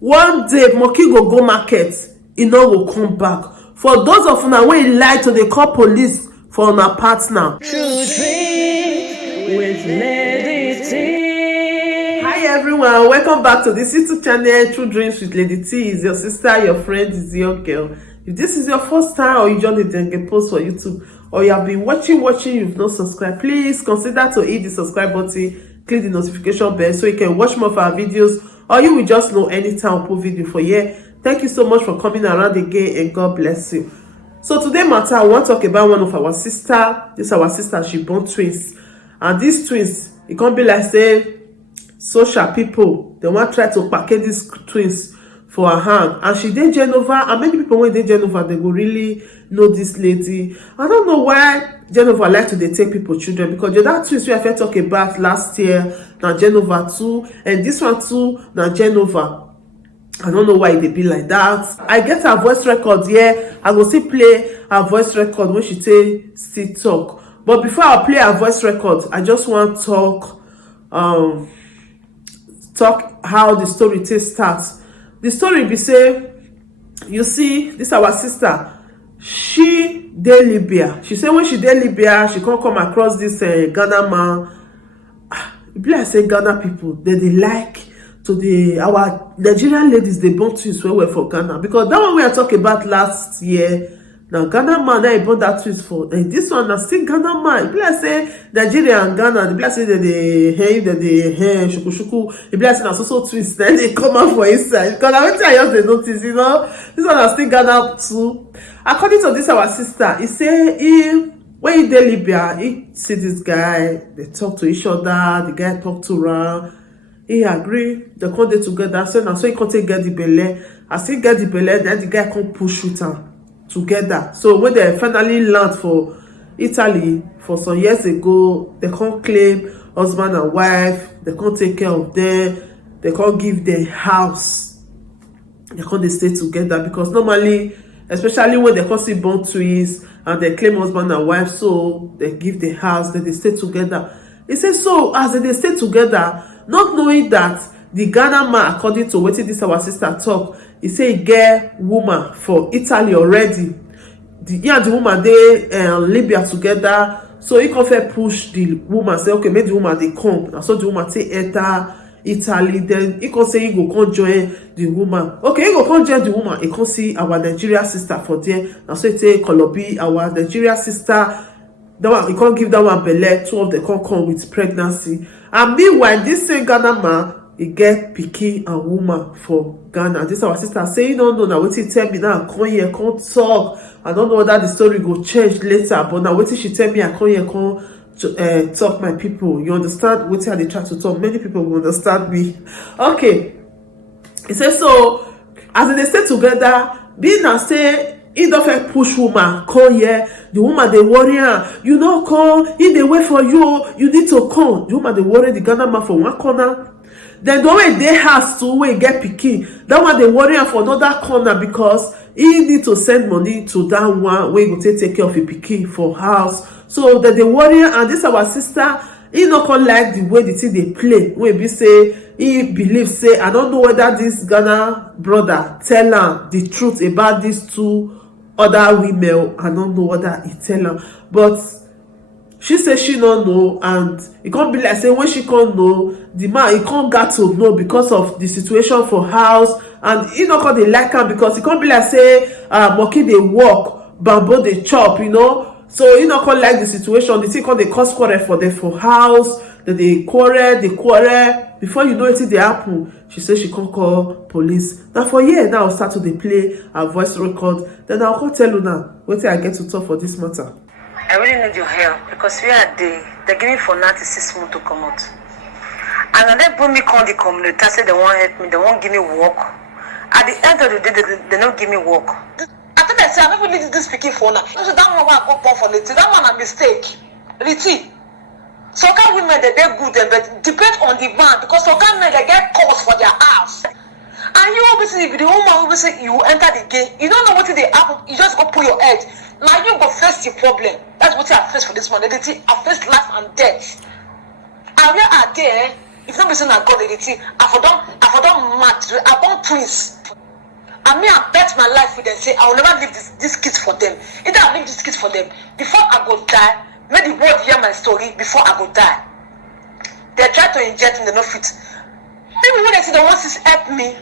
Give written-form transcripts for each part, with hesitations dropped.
one day monkey go market, e no go come back. For those of una wey like to dey call police for una partner. True dreams with Lady T. Hi everyone, welcome back to this YouTube channel, True Dreams with Lady T. Is your sister, your friend, is your girl. If this is your first time or you joined the Denge post for YouTube, or you have been watching, you've not subscribed, please consider to hit the subscribe button, click the notification bell so you can watch more of our videos, or you will just know anytime we put video for here. Thank you so much for coming around again, and God bless you. So today matter, I want to talk about one of our sister. This our sister, she born twins, and these twins, it can't be like say social people, they want try to package these twins for her hand, and she did Genova, and many people when they Genova, they go really know this lady. I don't know why Genova like to they take people children, because the other twins we have talked about last year, now Genova too, and this one too, now Genova. I don't know why they be like that. I get her voice record here. I go still play her voice record when she still talk. But before I play her voice record, I just want to talk how the story starts. The story be say, you see, this our sister. She dey Libya. She say when she dey Libya, she can't come across this Ghana man. It be like say Ghana people, they like to the our Nigerian ladies, they born twins well for Ghana, because that one we are talking about last year. Now Ghana man, now he born that twins for, and this one now still Ghana man. It be like say Nigeria and Ghana, the be like say they shuku shuku. It be like say now so twins then they come out for inside. Because I went to just they notice, you know, this one is still Ghana too. According to this our sister, he say when he dey Libya, he see this guy, they talk to each other, the guy talk to her. He agree, they come dey together. So now so he can't get the belle. As he get the belle, then the guy come push with her together. So when they finally land for Italy for some years ago, they can't claim husband and wife, they can't take care of them, they can't give their house, they can't stay together, because normally, especially when they can't see born twins and they claim husband and wife, so they give the house, then they stay together. He says so as they stay together, not knowing that the Ghana man, according to what this our sister talk, he say he get woman for Italy already. The woman they Libya together, so he can push the woman, say okay, make the woman they come, and so the woman take enter Italy. Then he can say he go come join the woman. Okay, he go come join the woman. He can see our Nigeria sister for there, and so he say Kolobi, our Nigeria sister. That one, he can't give that one belle. Two of them can't come with pregnancy. And meanwhile, this same Ghana man, he get pikin and woman for Ghana. This our sister say, you don't know now. What she tell me now? Come here, come talk. I don't know whether the story go change later, but now what she tell me? I come here, come talk, my people. You understand what they try to talk? Many people will understand me. Okay. He says so. As they stay together, being now say. He don't push woman, come here. The woman they worry her. You know, come. If they wait for you, you need to come. The woman they worry the Ghana man for one corner. Then the way they has to wait get pikin. That one they worry her for another corner, because he need to send money to that one where he go take care of a pikin for house. So that they worry her, and this our sister. He not come like the way the thing they play. When we say he believes say I don't know whether this Ghana brother tell her the truth about these two other women. I don't know whether he tell her, but she say she don't know, and it can't be like say when she can't know, the man he can't get to know because of the situation for house, and he not call they like her, because it can't be like say monkey they walk, bamboo they chop, you know. So he not call like the situation. The thing called they cause quarrel for them for house. That they quarrel. Before you know it, they happen. She says she can't call police. Now for year now start to they play a voice record. Then I'll come tell you now. Wait till I get to talk for this matter. I really need your help, because we are they're giving for 96 months to come out. And then put me call the community. I said they won't help me, they won't give me work. At the end of the day, they don't give me work. I think I say I never need this speaking for now. So that one I go for Liti. That one a mistake. Liti. So can women they're good, but depend on the man, because so can men they get calls for their house. And you obviously, if the woman obviously you enter the game, you don't know what they happen. You just go put your head. Now you go face the problem. That's what I face for this one. I face life and death. And where are they? If not be saying I God Lady T, I for don't match. I born twins. I mean, I bet my life with them. Say I will never leave these kids for them. Either I leave these kids for them before I go die. Make the world hear my story before I go die. They try to inject me, they no fit. Maybe when they see the ones is help me,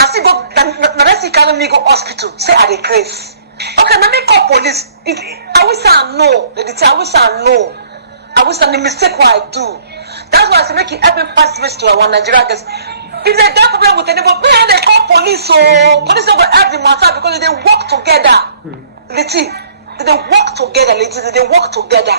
now see go, now they see carry me go hospital. Say I dey craze. Okay, now me call police. I wish I know. I wish I know. I wish I the mistake what I do. That's why I say make it help me pass message to our Nigerian guys. If they got problem with anybody, they call police. So police don't go help the matter because they work together. They work together, they work together.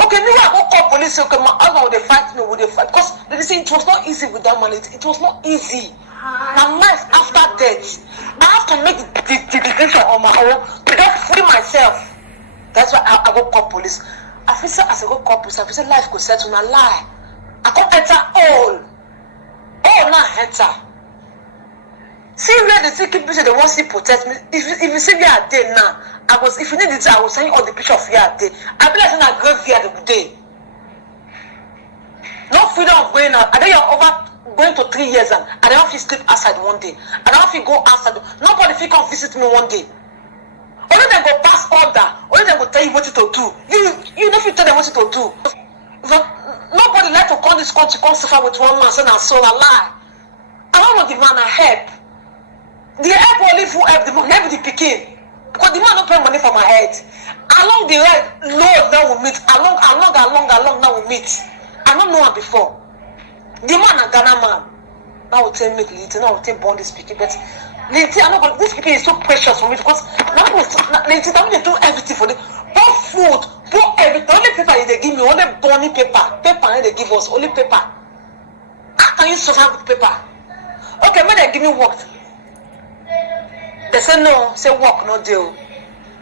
Okay, me I go call police. Okay, my husband would they fight me, would they fight? Because they say it was not easy with that man. It was not easy. Now life after death, I have to make the decision on my own to just free myself. That's why I go call police. I feel so as I go call police, I feel so life could settle my lie. I can't enter all now enter. See where they say keep people they want to see protect me. If you see me are there now, if you need it, I will send you all the picture of you are there. I be like in a graveyard every day. No freedom of going out. I think you're over going to 3 years and I don't feel sleep outside one day. I don't feel go outside. Nobody feel come visit me one day. Only they go pass order. Only they go tell you what to do. You don't feel tell them what to do. Nobody like to come this country come suffer with one man saying I soul a lie. I don't know the man I help. The help only who help the man, help the picking. Because the man don't pay money for my head. Along the right Lord now we meet. Along now we meet. I don't know her before. The man a Ghana man. Now we tell me Linty, now we tell born this picking. But Linty, I know but this picking is so precious for me because now Linty, now they do everything for them. Both food, both everything. The only paper they give me, only bunny paper. Paper they give us, only paper. How can you survive with paper? Okay, when they give me work. They say no, say work, no deal.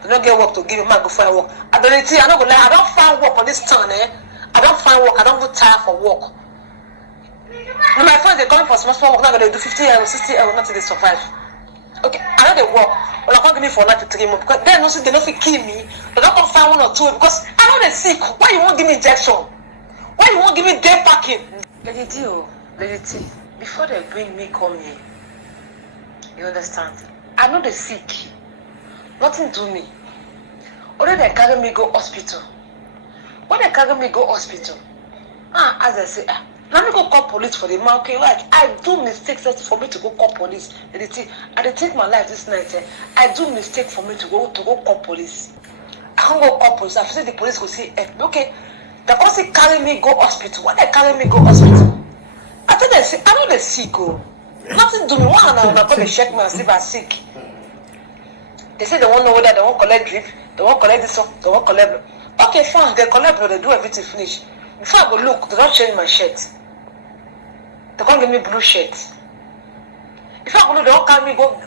They don't get work to give me, man, go find work. I don't go lie, I don't find work on this town, I don't find work, I don't go tired for work. When my friends, they're coming for small work, now they do 50 hours, 60 hours, not till they survive. Okay, I know they work, but I can't give me for 9 to 3 months, because they don't kill me, they don't come find 1 or 2, because I know they're sick. Why you won't give me injection? Why you won't give me day packing? Lady T, before they bring me come here, you understand? I know they sick. Nothing do me. Only they carry me go hospital. When they carry me go hospital, as I say, let me go call police for the man. Okay, right? I do mistakes for me to go call police. I take my life this night. I do mistake for me to go call police. I can't go call police. I say the police will say, okay, they also carry me go hospital. When they carry me go hospital, I think they say, I know they sick. Nothing do me. One and I'm not going to check me and see if I'm sick. They say they won't know whether they won't collect drip, they won't collect this one, they won't collect. Okay, fine, they collect, but they do everything finish. Before I go look, they don't change my shirt. They can't give me blue shirt. If I go look, they don't carry me go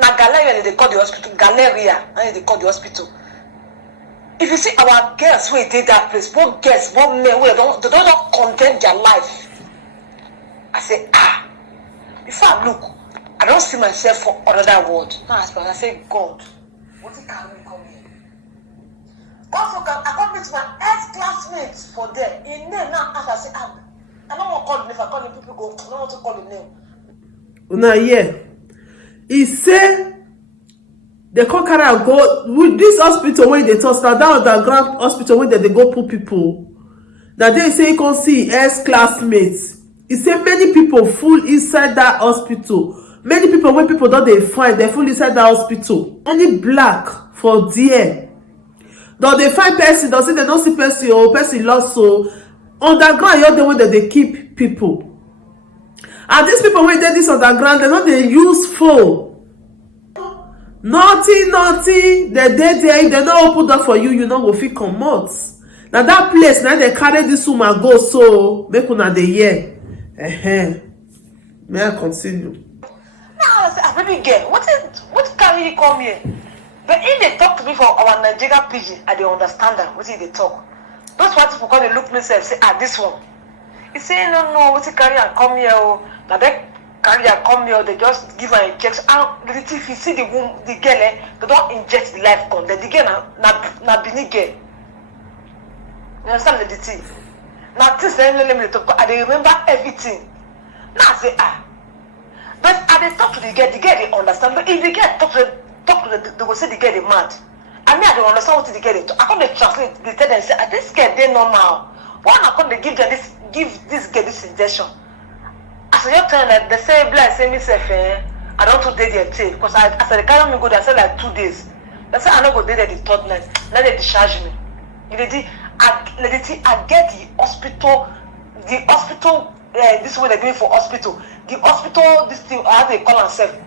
na Galleria, they call the hospital. Galleria, and they call the hospital. If you see our girls who did that place, both girls, both men, they don't condemn their life. I say, before I look, I don't see myself for another word. Now I say, God, what can we come here? Also, I come meet my ex-classmates for them. In name now, as I say, I don't want to call the name. If I call the people, go. I don't want to call the name. Now, yeah, he say they come carry and go with this hospital where they talk now. That underground hospital where they go put people. Now they say you can see ex-classmates. He say many people full inside that hospital. Many people when people don't they find they full inside that hospital. Only black for there. Though they find person, don't say they don't see person or person lost so underground. You're the one that they keep people. And these people when they this underground, they know they use phone. Nothing. They there. If they don't open door for you, you know go fit comot. Now that place now they carry this woman go so make una dey hear. May I continue? Now I say, baby girl, what carry you come here? But if they talk to me for our Nigeria pidgin, I don't understand them. What if they talk? Those white people they look me say, this one. He say, no, what if carry and come here? Now they carry and come here, they just give her injection. And if you see the girl, they don't inject the life gun. The girl na bini girl. You understand the thing? Now this let me talk. I dey remember everything. Now I say but I dey talk to the girl they understand. But if the girl talk to the they go say the girl dey mad. I mean I don't understand what the girl dey talk. I come dey translate, they tell them say this girl dey normal. Why I come dey give this girl this suggestion? As you tell that they say bless say myself I don't to date their tail because as they carry me go there, I said like 2 days. They say I don't go date the 3rd night. Now they discharge me. You know, I get the hospital, this way they're going for hospital. The hospital, this thing, how they call themselves.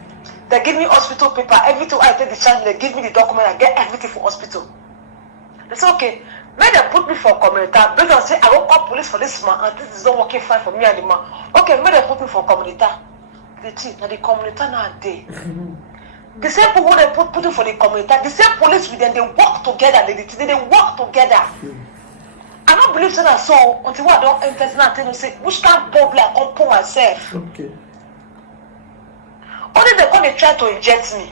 They give me hospital paper. Everything I take discharge, they give me the document, I get everything for hospital. They say, okay, may they put me for community. Based on say, I won't call police for this man, and this is not working fine for me and the man. Okay, may they put me for community. The thing, now the community now day. The same people they put for the community, the same police with them, they work together, they work together. I don't believe that so until I don't enter now and say, which kind of problem I come pour myself. Okay. Only they're going to try to inject me.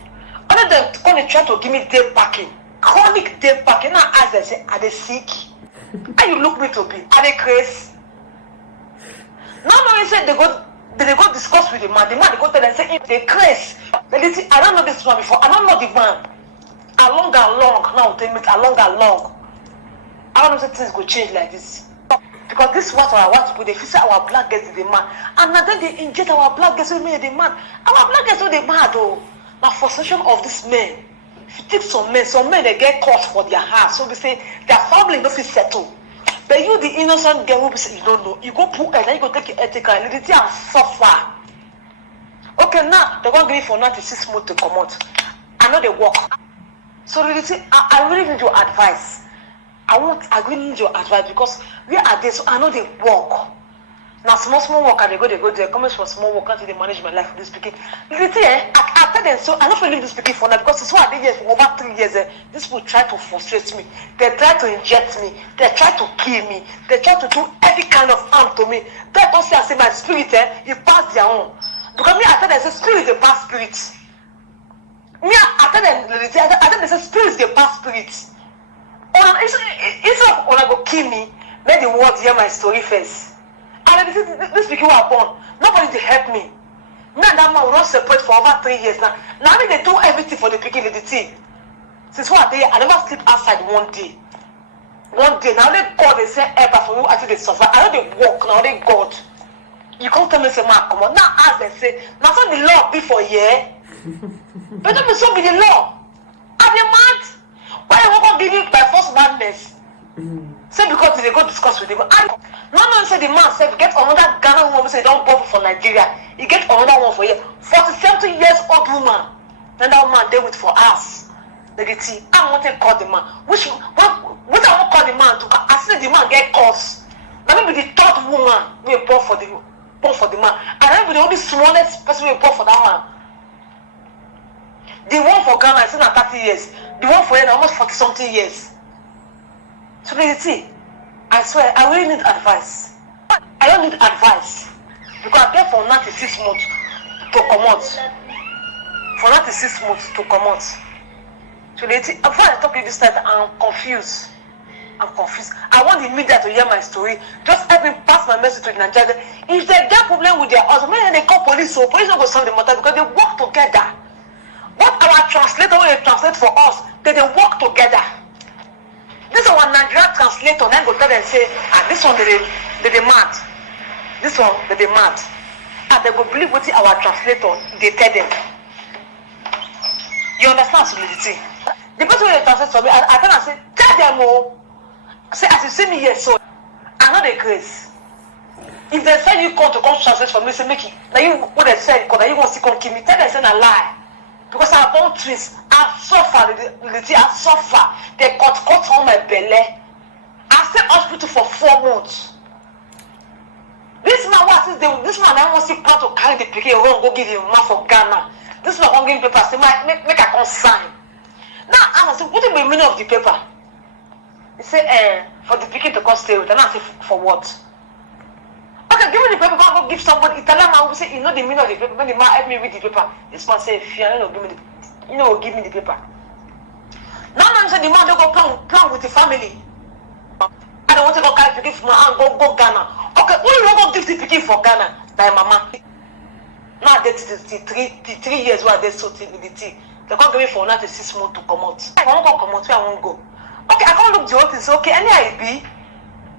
Only they're going to try to give me day packing. Chronic day packing. Now as they say, are they sick? How you look me to be? Are they crazy? No, you said they go discuss with the man. The man they go tell them say if they crazy. They say, I don't know this man before. I don't know the man. Along now they meet along. I don't know if things go change like this. Because this is what our white people, they feel our black girls is the man. And now then they inject our black girls with me the man. Our black girls are the mad though. Now frustration of this men. If you take some men they get caught for their house. So we say their family don't feel settled. But you the innocent girl who say you don't know. You go put and then you go take your ethical and and suffer. Okay, now they're going to give you for 96 months to come out. I know they work. So really say I really need your advice. I really need your advice because we are there, so I know they work. Now small work and they go there. Come from small work until they manage my life for this speaking. You see, I tell them so I don't leave this speaking for now because it's what I did here for over 3 years. This people try to frustrate me. They try to inject me. They try to kill me. They try to do every kind of harm to me. They don't say I say my spirit, you pass their own. Because me, I tell them say spirit they pass spirit. Me, I tell them they say spirit they pass spirit. Instead of when I go kill me, let the world hear my story first. And this people were born. Nobody to help me. Me and that man will not separate for over 3 years now. Now they do everything for the picking the team. Since one day, I never sleep outside one day. Now they God they say ever for you until they suffer. I know they walk now, they God. You can't tell me say man, come on. Now as they say, now so the law be for year. But don't be so be the law. Are they mad? Why you won't give you by force madness? Say because they go discuss with him. No, say the man said get another Ghana woman say don't go for Nigeria. You get another one for you. 47 years old woman. Then that woman they with for us. I want to call the man. What I want call the man to? I said the man get caught. Now maybe the 3rd woman we born for the man. And I be the only smallest person we born for that man. The one for Ghana is still 30 years. The one for almost 40-something years. So see, I swear, I really need advice. I don't need advice. Because I get for 96 months to come out. For 96 months to come out. So before I talk to you this time, I'm confused. I want the media to hear my story. Just help me pass my message to the Nigeria. If they get problem with their husband, maybe they call police, so police don't go solve the matter because they work together. What our translator will translate for us, they work together. This is our Nigerian translator, then go tell them say, this one they mad. This one they mad. And they go believe what our translator they tell them. You understand solidity? The person will translate for me, I tell them say, tell them more. Say as you see me here, so I know the grace. If they send you come to come translate for me, say make it. Now you what they say, because you want to come kill me, tell them say a lie. Because I born twins, I suffer, I suffer. They cut on my belly. I stay hospital for 4 months. This man I want to plan to carry the pikin home, go give him man for Ghana. This man won't give me paper, say make I come sign. Now I say, what is the meaning of the paper? He say, for the pikin to come stay with, and I say, for what? Okay, give me the paper, go give somebody. Italian man will say, you know the meaning of the paper. When the man help me read the paper, this man say, if you don't give me the paper. Now man say the man don't go plan with the family. I I don't want to go carry pikin from my hand, go Ghana. Okay, who you want to give the pikin for Ghana? Thy mama. Now they 3 years where they so in the tea. They can't give me for now 6 months to come out. I won't go come out where I won't go. Okay, I can't look the whole thing. So okay, any IB,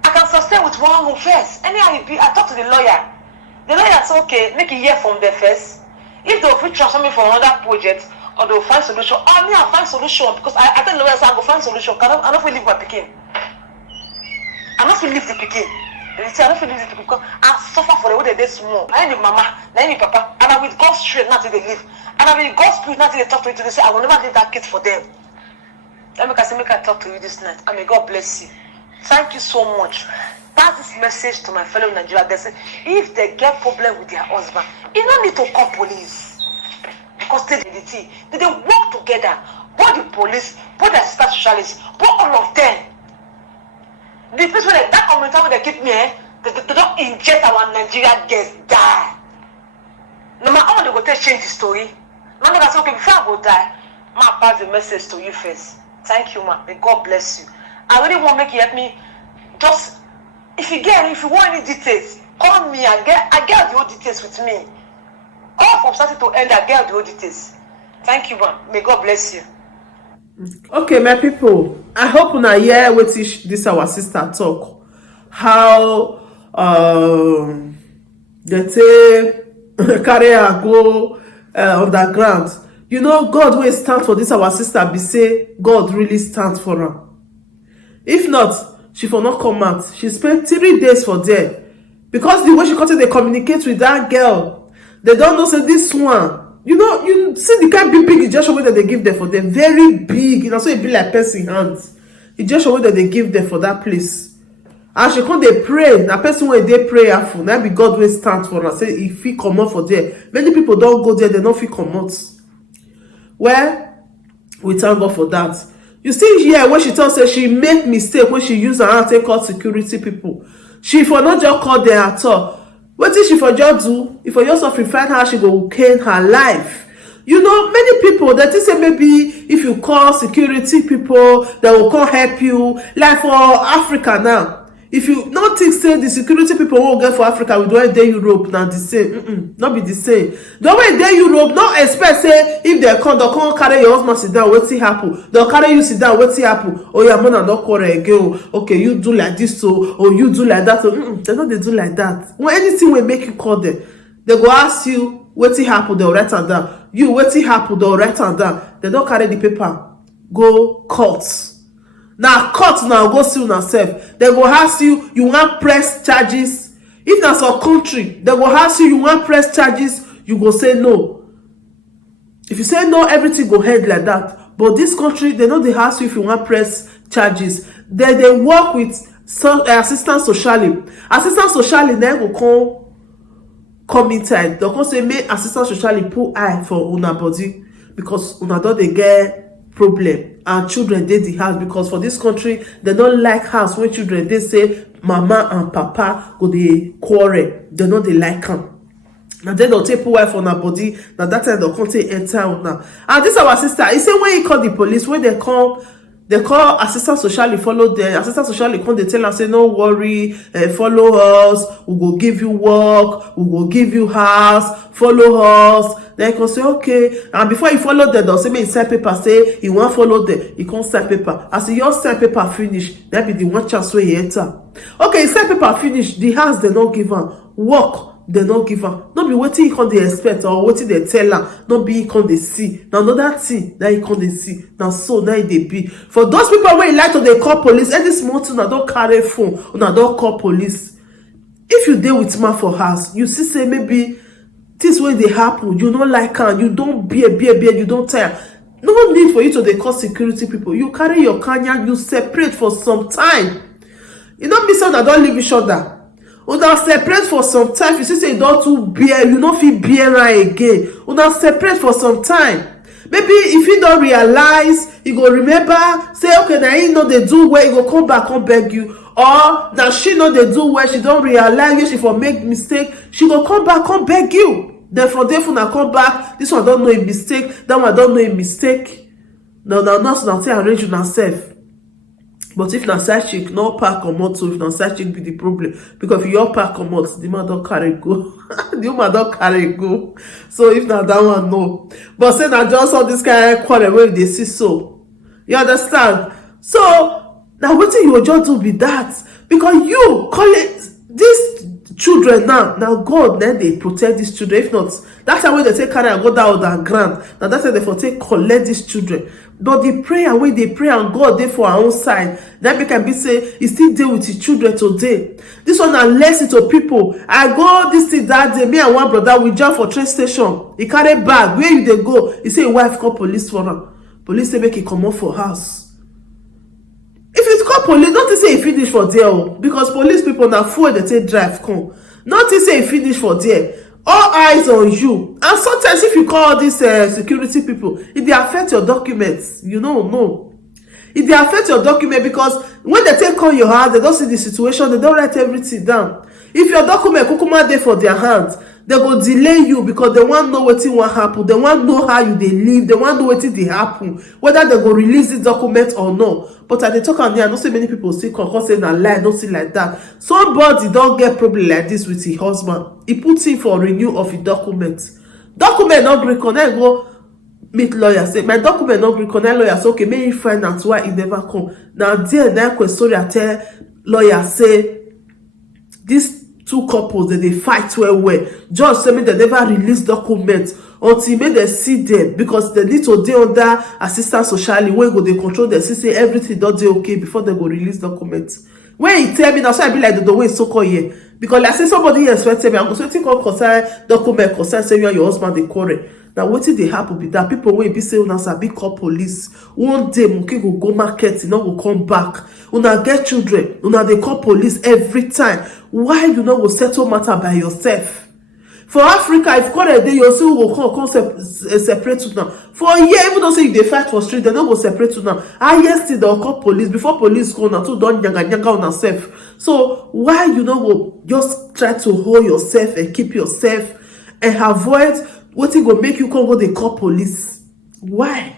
I can sustain with one room first. Any IB, I talk to the lawyer. The lawyer said, okay, make a year from there first. If they will transfer me for another project, or they will find solution, me I'll find solution because I tell the lawyer I go find solution. I don't feel leave my pikin. I don't feel leave the pikin. I don't feel leave the pikin because I suffer for the way they small. I am mama, I am papa, and I will go straight not till they live. And I will go spirit not till they talk to you. They say I will never leave that kid for them. Let me say, make I talk to you this night. I may God bless you. Thank you so much. Pass this message to my fellow Nigerians. They say if they get problem with their husband, you don't need to call police because they work together. Both the police, both the assistant socialists, both all of them. The place where that community where they keep me, they don't inject our Nigerian girls die. No matter how they go to change the story. Now they say okay before I go die, ma pass the message to you first. Thank you, ma. May God bless you. I really want to make you help me. Just if you want any details, call me. I get the whole details with me. All from starting to end, I get the whole details. Thank you, ma. May God bless you. Okay, my people, I hope una hear wetin this our sister talk. How they take carry her go underground. You know, God will stand for this our sister be say God really stands for her. If not, she for not come out. She spent 3 days for there. Because the way she continue to communicate with that girl, they don't know say this one. You know, you see the kind big injection that they give them for them. Very big. You know, so it be like person hands. Injection that they give them for that place. And she come they pray. Now person when they prayerful, now be God will stand for her. Say if he come out for there. Many people don't go there, they don't feel come out. Well, we thank God for that. You see here when she tells her she make mistake when she use her hand to call security people. She for not just call them at all. What did she for just do? If for just find her, she go gain her life. You know, many people that say maybe if you call security people, they will come help you. Like for Africa now. If you not think say the security people won't get for Africa with the way they Europe now the same. Not be the same. The way they Europe, not expect say if they come carry your husband sit down, what's happen? They'll carry you sit down, what's happen? Oh yeah, man, I don't quarrel again. Okay, you do like this so, or you do like that. So they don't they do like that. When anything will make you call them, they go ask you what's happen, they'll write it down. You what's happen, they'll write it down. They don't carry the paper. Go court. Now court now go see una self. They go ask you, you want press charges. If that's a country, they go ask you want press charges. You go say no. If you say no, everything go ahead like that. But this country, they know they ask you if you want press charges. They work with assistant socially. Assistant socially then go come inside. They come say make assistant socially put eye for una body because una don dey get problem. And children dey the house because for this country they don't like house when children they say mama and papa go dey quarrel. They know they like them. Now then they'll take wife on her body. Now that time they'll come take enter now. And this our sister. He say when he call the police, when they call assistant socially follow them. Assistant socially come they tell her say no worry, follow us. We go give you work. We go give you house. Follow us. Then he can say okay. And before he follow them, they'll say me sign paper. Say he won't follow them. He can't sign paper. As he just sign paper finish, that be the one chance where he enter. Okay, he sign paper finish. The house they not give her work. They not give her. Not be waiting he can they expect or waiting they tell her. Not be he can they see. Now another thing that he can they see. Now so now they be. For those people where like to they call police, any small thing now don't carry phone or now don't call police. If you deal with man for house, you see say maybe this way they happen. You don't like her. You don't bear. You don't tire. No need for you to they call security people. You carry your kanya. You separate for some time. You don't miss out that don't leave each other. Una separate for some time. If you see say you don't too bear, you don't feel bear right again. Una separate for some time. Maybe if you don't realize, you go remember, say okay, now you know they do well, you go come back, come beg you. Or now she know they do well, she don't realize, she for make mistake, she go come back, come beg you. Then from there, now come back, this one don't know a mistake, that one don't know a mistake. No, now say arrange yourself. But if na side chick no pack comot, so if na side chick be the problem, because if you all pack comot, the man don carry go. The woman don carry go. So if na that one, no. But say na just all this kind of quarrel wey dey see, so you understand. So now wetin you go just do be that, because you call it these children now God then they protect these children. If not, that's how they take carry and go down on ground. Now that's how they for take collect these children. But the prayer wey they pray and God dey for our own side, then we can be say e still dey with the children today. This one na lesson to people. I go this thing that day, me and one brother we jump for train station. He carry bag, where you dey go? He say him wife call police for am. Police say make he comot for house. If it's called police, not to say e finish for there, because police people na fuel they take drive come. Not to say e finish for there. All eyes on you. And sometimes if you call these security people, if they affect your documents, you don't know. If they affect your document, because when they take on your house, they don't see the situation, they don't write everything down. If your document kukuma dey for their hands, they go delay you because they want know wetin wan happen. They want know how you dey live. They want know wetin dey happen, whether they go release this document or no. But I dey talk am here, I know say many people still come say na lie, no see like that. Somebody don get problem like this with his husband. He put in for renew of his document. Document no gree connect, go meet lawyer. Say my document no gree connect. Lawyer say okay, make you find out why he never come. Now there na question I tell lawyer say this two couples that they fight well. Judge say me they never release documents until make they see them, because they need to dey under assistance socially wey go dey control them, see say everything don dey okay before they go release documents. When he tell me, that's why I be like the way so called here, because like say somebody expect me, I'm going to take on concern document concern say you and your husband dey quarrel. Now wetin dey happen be that people wey be say una sabi call police, one day monkey go market, e no go come back. Una get children, una dey call police every time. Why you no go settle matter by yourself? For Africa, if quarrel dey, you still go come separate una. For here, even though say you dey fight for street, they no go separate una. Highest thing they'll call police. Before police come, una too don yanga una self. So why you no go just try to hold yourself and keep yourself and avoid wetin go make you come go dey call police? Why?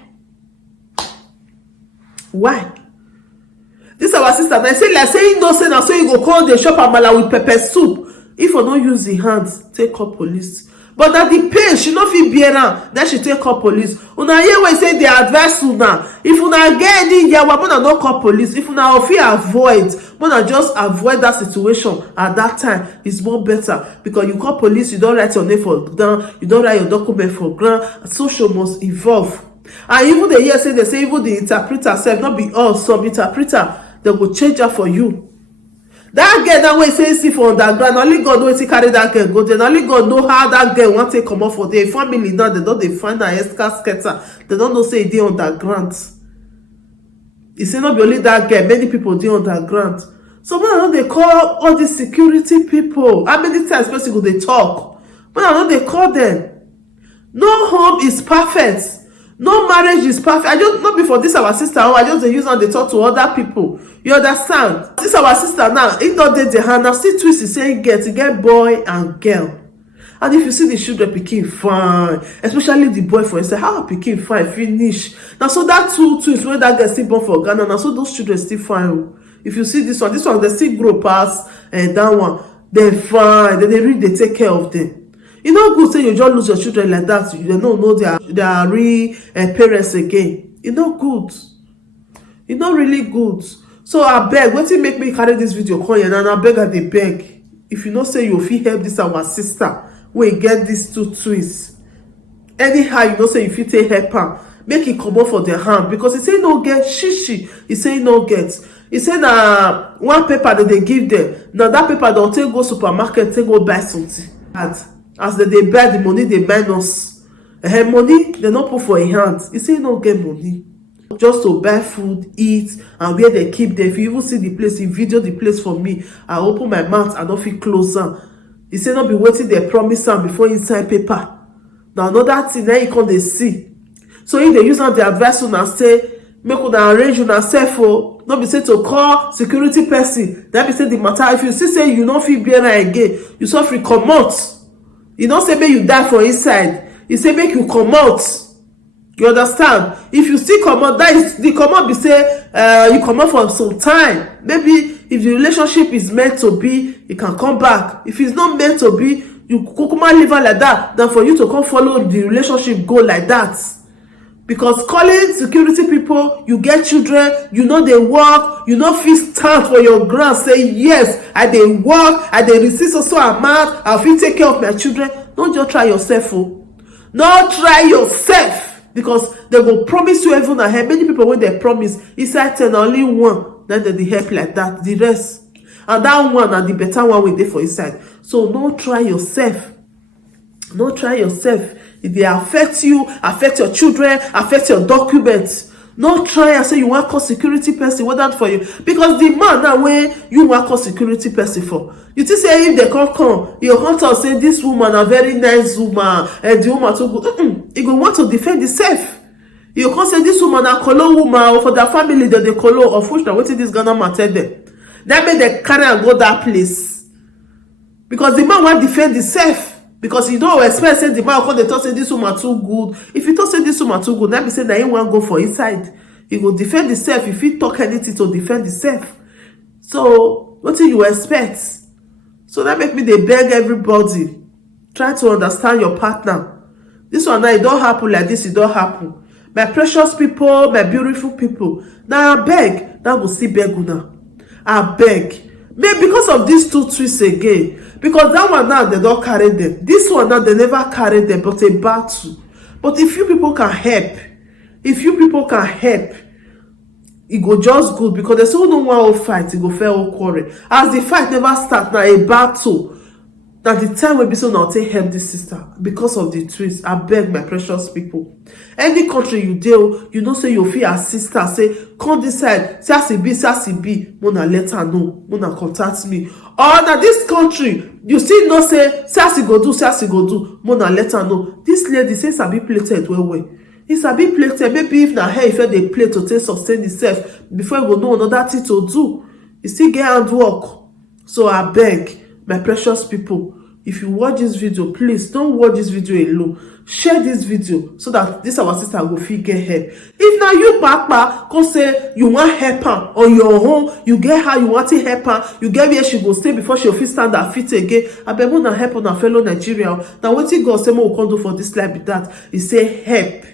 This our sister, they say like say you know say na so you go call the shop amala with pepper soup. If you don't use the hands, take call police. But that the pain, she no fit bear am, then she take call police. Una hear when say they advise una, if una get any yawa, una no call police. If una fit avoid, una just avoid that situation at that time, it's more better, because you call police, you don't write your name for ground, you don't write your document for ground. Social must evolve. And even the year say they say even the interpreter self, not be all, some interpreter they go change her for you. That girl that way say see for underground, only God know wetin carry that girl go there. Only God know how that girl want to come up for there. Family now they don't dey find her esca scatter. They don't know say e dey underground. E say not be only that girl, many people dey underground. So when I know they call all these security people, how many times person go dey talk? When I know they call them, no home is perfect. No marriage is perfect. I just not before this our sister. I just dey use and they talk to other people. You understand? This our sister now. If not dey the hand now, still twist is saying get boy and girl. And if you see the children pikin fine, especially the boy for instance, how pikin fine finish. Now so that two twins when that girl still born for Ghana, now so those children still fine. If you see this one they still grow past and that one they fine. Then they really take care of them. You know, good say you just lose your children like that. You don't know they are real parents again. You know, good. You know, really good. So I beg, wetin make me carry this video call you, and I beg and they beg. If you know say you fit help this our sister, we get these two twins. Anyhow, you know say you fit take help her, make it come up for their hand, because he say no get shishi. He say no get. He say na one paper that they give them. Now that paper they'll take go supermarket, take go buy something. And as they buy the money, they minus. Her money they not put for a hand. He say no get money. Just to buy food, eat, and where they keep them. If you even see the place, you video the place for me, I open my mouth, I don't feel closer. He say not be waiting, they promise am before inside paper. Now another thing, now you can't see. So if they use on the advice and say, make una arrange una self, oh, not be say to call security person. That be say the matter. If you see say you not feel better again, you suffer come out. You don't say make you die for inside. You say make you come out. You understand? If you still come out, that is the come out be say you come out for some time. Maybe if the relationship is meant to be, you can come back. If it's not meant to be, you kukuma leave her like that than for you to come follow the relationship go like that. Because calling security people, you get children, you know they work, you know fit stand for your ground, say yes, I dey work, I dey receive so amount, I fit take care of my children. Don't just try yourself. No try yourself. Because they go promise you heaven and hell. Many people when they promise, inside 10 only one, then they help like that. The rest, and that one and the better one will dey for inside. So no try yourself. No try yourself. If they affect you, affect your children, affect your documents, no try and say you want call security person, what that for you? Because the man that way you want call security person for. You think say if they come, you want to say this woman a very nice woman, and the woman too good. You go want to defend yourself. You can't say this woman a color woman, or for their family that they color, of which now what this Ghana man tell them. That made they carry and go that place. Because the man want defend himself. Because you don't expect say the man come dey talk say this woman too good. If you talk say this woman too good, that be say that he wan go for inside. You go defend himself. If he talk anything to defend himself. So what do you expect? So that make me dey beg everybody. Try to understand your partner. This one now it don't happen like this. It don't happen. My precious people, my beautiful people. Now I beg. That will still beg una. I beg. Maybe because of these two twists again. Because that one now, they don't carry them. This one now, they never carry them, but a battle. But if you people can help, it go just good. Because there's no one will fight, it go fair or quarrel. As the fight never start, now a battle. Now the time will be so now take help this sister. Because of the twist, I beg my precious people. Any country you deal, you know say you feel assist her, say, come this side, say be, Mona let her know, Mona contact me. Or now this country, you still know say go do, Mona let her know. This lady says sabi plated well. It's a bit plated, maybe if na hair if they play to take sustain itself before you go know another thing to do. You still get hand work. So I beg, my precious people, if you watch this video, please don't watch this video alone. Share this video so that this our sister will feel get help. If now you papa come say you want help her on your own, you get her, you want to help her, you get where she go stay before she fit stand her feet again. I beg una help on her fellow Nigeria. Now what God say we can do for this life with that? He say help.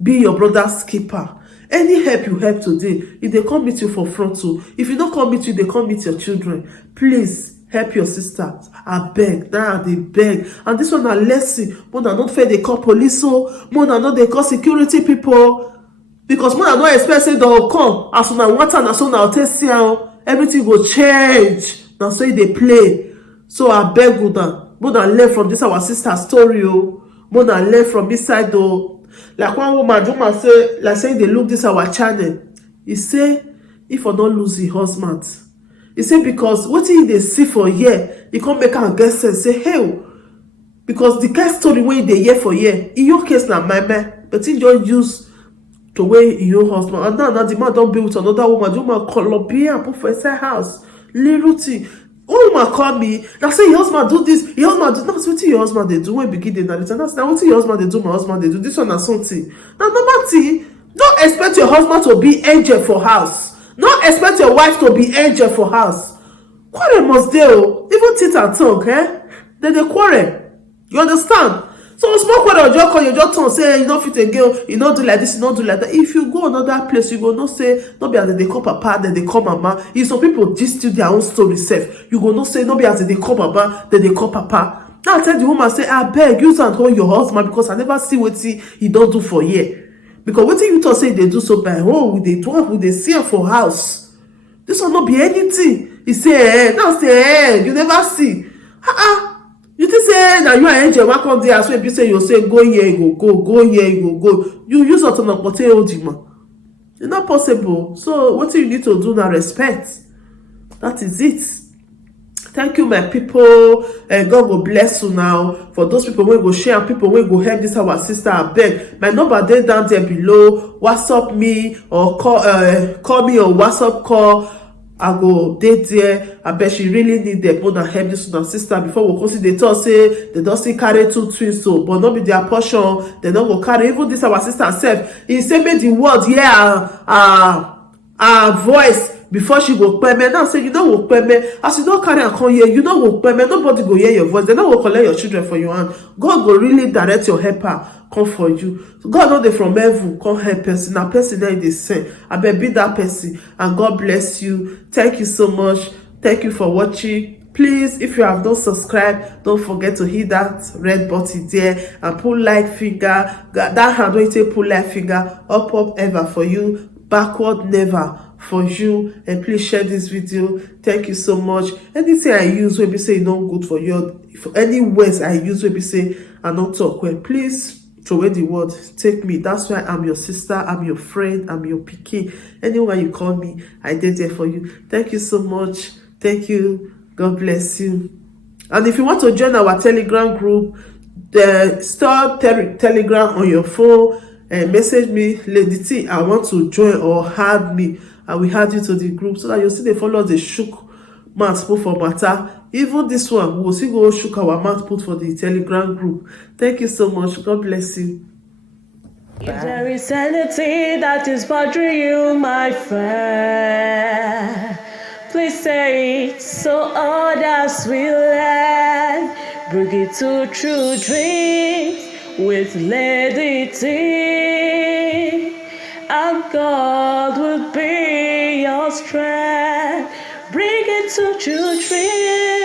Be your brother's keeper. Any help you help today, if they come meet you for front too. If you don't come meet you, they come meet your children. Please help your sister. I beg. Now they beg. And this one a lesson. More than not fair they call police. So more than not they call security people. Because more than not expect say they will come. As soon as one time, as soon as test everything will change. Now say they play. So I beg you that more than learn from this our sister story. More than learn from this side though. Like one woman say, like saying they look this our channel. He say, if I don't lose the husband. He say because what they see for year, he can't make her guess and say, hey, because the kind story way they hear for year, in your case now, my man, but he just use to weigh your husband. And now the man don't be with another woman, the woman Colombia and put for inside house. Little thing. Oh my call me. Now say your husband do this, your husband do that's what your husband they do when begin the narrative. That's now what your husband they do, my husband they do. This one is something. Now number two, don't expect your husband to be angel for house. Don't expect your wife to be angel for house. Quarrel must deal. Even teeth and tongue, Then they quarrel. You understand? So small quarrel just call you just turn say you don't fit again, you don't do like this, you don't do like that. If you go another place, you go not say not be as they call papa, then they call mama. If some people just do their own story self, you go not say not be as they call mama, then they call papa. Now I tell the woman say, I beg use and hold your husband because I never see what he don't do for year. Because what you thought say they do so by they do with they see her for house. This will not be anything. He say, now say, you never see. You think say now you are angel, what come there as well be say you say go here, you go here, you go. You use it on a potato man. It's not possible. So what you need to do now respect. That is it. Thank you, my people. God will bless you now. For those people who go share, people who go help this our sister, I beg. My number there down there below. WhatsApp me or call me or WhatsApp call. I go date there. I bet she really need them more than help this our sister. Before we consider they talk say they don't see carry two twins so, but not be their portion. They don't go carry even this our sister herself. He say make the word her voice before she go peme. Now say you no go peme, as you don carry am come here, you no go peme, nobody go hear your voice, dem no go collect your children for your hand. God go really direct your helper come for you. God no dey from heaven come help person, na person na e dey send. Abeg be that person, and God bless you. Thank you so much. Thank you for watching. Please, if you have not subscribed, don't forget to hit that red button there and put like finger. That hand wey take put like finger, up ever for you, backward never for you. And please share this video. Thank you so much. Anything I use wey be say e no good for you, if any words I use wey be say I no talk well, please throw away the word. Take me. That's why I'm your sister, I'm your friend, I'm your pikin. Anywhere you call me, I did there for you. Thank you so much. Thank you. God bless you. And if you want to join our Telegram group, store Telegram on your phone and message me, Lady T, I want to join, or add me. I will add you to the group so that you see they follow the shook mouth put for matter. Even this one, we will still go shook our mouth put for the Telegram group. Thank you so much. God bless you. If there is anything that is bothering you, my friend, please say it so others will learn. Bring it to True Dreams with Lady T, and God will be your strength. Bring it to True Dreams.